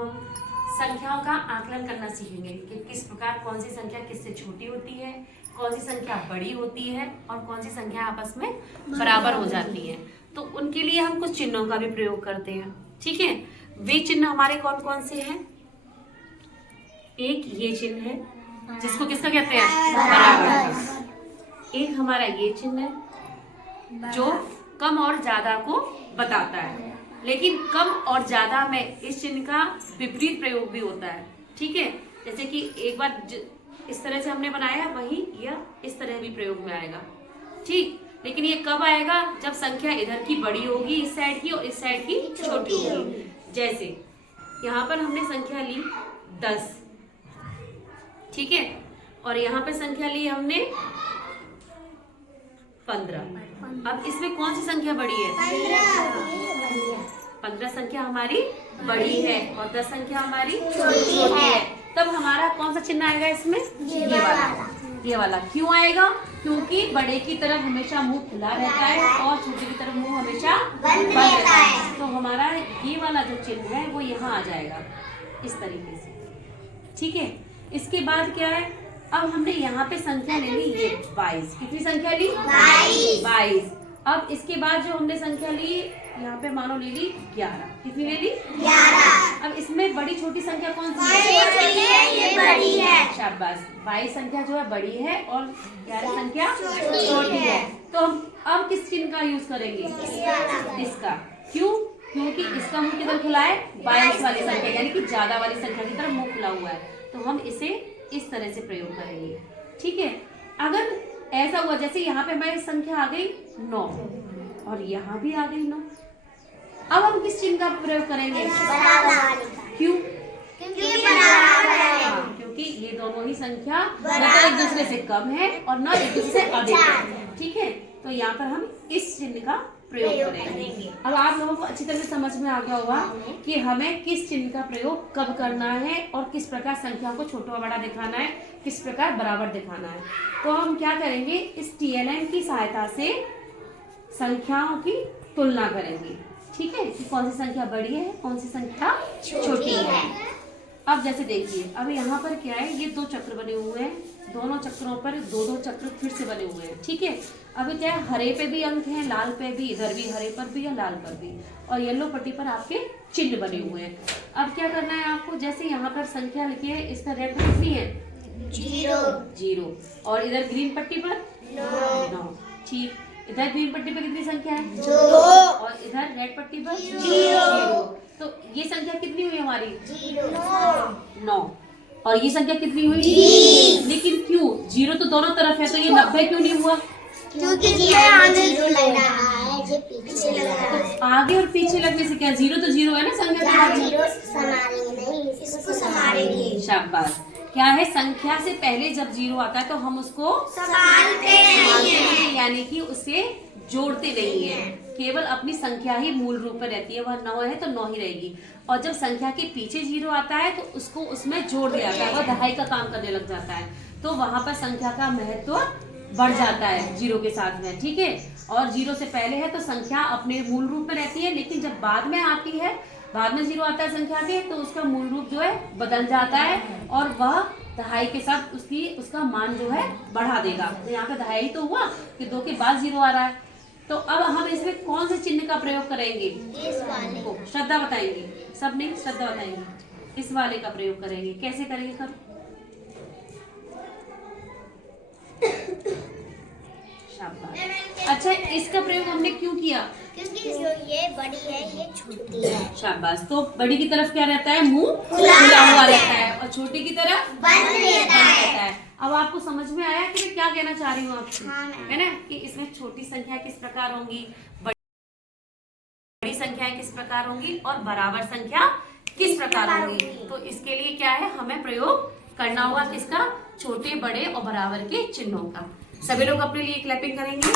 हम संख्याओं का आकलन करना सीखेंगे कि किस प्रकार कौन सी संख्या किससे छोटी होती है, कौन सी संख्या बड़ी होती है और कौन सी संख्या आपस में बराबर हो जाती है। तो उनके लिए हम कुछ चिन्हों का भी प्रयोग करते हैं। ठीक है, वे चिन्ह हमारे कौन कौन से हैं? एक ये चिन्ह है जिसको किसका कहते हैं? बराबर। एक हमारा ये चिन्ह है जो कम और ज्यादा को बताता है, लेकिन कम और ज्यादा में इस चिन्ह का विपरीत प्रयोग भी होता है। ठीक है, जैसे कि एक बार इस तरह से हमने बनाया, वही यह इस तरह भी प्रयोग में आएगा। ठीक, लेकिन ये कब आएगा? जब संख्या इधर की बड़ी होगी इस साइड की और इस साइड की छोटी होगी। जैसे यहाँ पर हमने संख्या ली 10, ठीक है, और यहाँ पे संख्या ली हमने 15। अब इसमें कौन सी संख्या बड़ी है? 15 संख्या हमारी बड़ी है और 10 संख्या हमारी छोटी है। तब हमारा कौन सा चिन्ह आएगा इसमें? ये वाला। क्यों आएगा? क्योंकि बड़े की तरफ हमेशा मुंह खुला रहता है और छोटे की तरफ मुंह हमेशा बंद रहता है। तो हमारा ये वाला जो चिन्ह है वो यहाँ आ जाएगा इस तरीके से। ठीक है, इसके बाद क्या है? अब हमने यहाँ पे संख्या ले ली ये 22। कितनी संख्या ली? 22। अब इसके बाद जो हमने संख्या ली यहाँ पे मानो ले ली 11। कितनी ले ली? 11। अब इसमें बड़ी छोटी संख्या कौन सी है? ये बड़ी है। शाबाश। 22 संख्या जो है बड़ी है और 11 संख्या छोटी है। तो हम अब किस चिन्ह का यूज करेंगे? इसका। क्यों? क्योंकि इसका मुंह किधर खुला है? 22 वाली संख्या यानी कि ज्यादा वाली संख्या की तरफ मुंह खुला हुआ है, तो हम इसे इस तरह से प्रयोग करेंगे। ठीक है, अगर ऐसा हुआ जैसे यहाँ पे हमारी संख्या आ गई 9 और यहाँ भी आ गई 9, अब हम किस चिन्ह का प्रयोग करेंगे? क्यों? क्योंकि ये दोनों ही संख्या न तो एक दूसरे से कम है और न एक दूसरे से अधिक है। ठीक है, तो यहाँ पर हम इस चिन्ह का प्रयोग करेंगे। अब आप लोगों को अच्छी तरह से समझ में आ गया होगा कि हमें किस चिन्ह का प्रयोग कब करना है और किस प्रकार संख्याओं को छोटा बड़ा दिखाना है, किस प्रकार बराबर दिखाना है। तो हम क्या करेंगे? इस TLM की सहायता से संख्याओं की तुलना करेंगे। ठीक है, कि कौन सी संख्या बड़ी है, कौन सी संख्या छोटी है। अब जैसे देखिए, अब यहाँ पर क्या है? ये 2 चक्र बने हुए हैं, दोनों चक्रों पर 2-2 चक्र फिर से बने हुए हैं। ठीक है, अभी क्या है? हरे पे भी अंक है, लाल पे भी, इधर भी हरे पर भी या लाल पर भी, और येलो पट्टी पर आपके चिन्ह बने हुए हैं। अब क्या करना है आपको? जैसे यहाँ पर संख्या लिखी है, इसका रेड पर कितनी है? 0। और इधर ग्रीन पट्टी पर 9। ठीक, इधर ग्रीन पट्टी पर कितनी संख्या है? 2 और इधर रेड पट्टी पर 0। तो ये संख्या कितनी हुई हमारी? 9। और ये संख्या कितनी हुई? 20। लेकिन क्यों? 0 तो दोनों तरफ है, तो ये 90 क्यों नहीं हुआ? क्योंकि आगे लग रहा है, जो पीछे लग रहा है। तो आगे और पीछे लगने से क्या? 0 तो 0 है ना संख्या के बाद में। 0 संभालेंगे नहीं, इसको संभालेंगे। शाबाश। क्या है? संख्या से पहले जब 0 आता है तो हम उसको संभालते हैं, यानी कि उसे जोड़ते नहीं है, केवल अपनी संख्या ही मूल रूप में रहती है। वह 9 है तो 9 ही रहेगी। और जब संख्या के पीछे 0 आता है तो उसको उसमें जोड़ दिया जाता है, वह दहाई का काम करने लग जाता है। तो वहां पर संख्या का महत्व बढ़ जाता है 0 के साथ में। ठीक है, और 0 से पहले है तो संख्या अपने मूल रूप में रहती है, लेकिन जब बाद में आती है, बाद में 0 आता है संख्या के, तो उसका मूल रूप जो है बदल जाता है और वह दहाई के साथ उसका मान जो है बढ़ा देगा। तो यहाँ पे दहाई तो हुआ कि 2 के बाद 0 आ रहा है। तो अब हम इसमें कौन से चिन्ह का प्रयोग करेंगे? इस वाले को श्रद्धा बताएंगे, सब नहीं श्रद्धा बताएंगे। इस वाले का प्रयोग करेंगे। कैसे करेंगे? करो। शाबाश। अच्छा, इसका प्रयोग हमने क्यों किया? क्योंकि जो ये बड़ी है ये छोटी है। शाबाश। तो बड़ी की तरफ क्या रहता है? मुंह खुला हुआ रहता है और छोटी की तरफ बंद रहता है। अब आपको समझ में आया कि मैं क्या कहना चाह रही हूँ आपसे? हाँ, है ना, कि इसमें छोटी संख्या किस प्रकार होंगी, बड़ी संख्याएं किस प्रकार होंगी और बराबर संख्या किस प्रकार होंगी। तो इसके लिए क्या है? हमें प्रयोग करना होगा किसका? छोटे, बड़े और बराबर के चिन्हों का। सभी लोग अपने लिए क्लैपिंग करेंगे।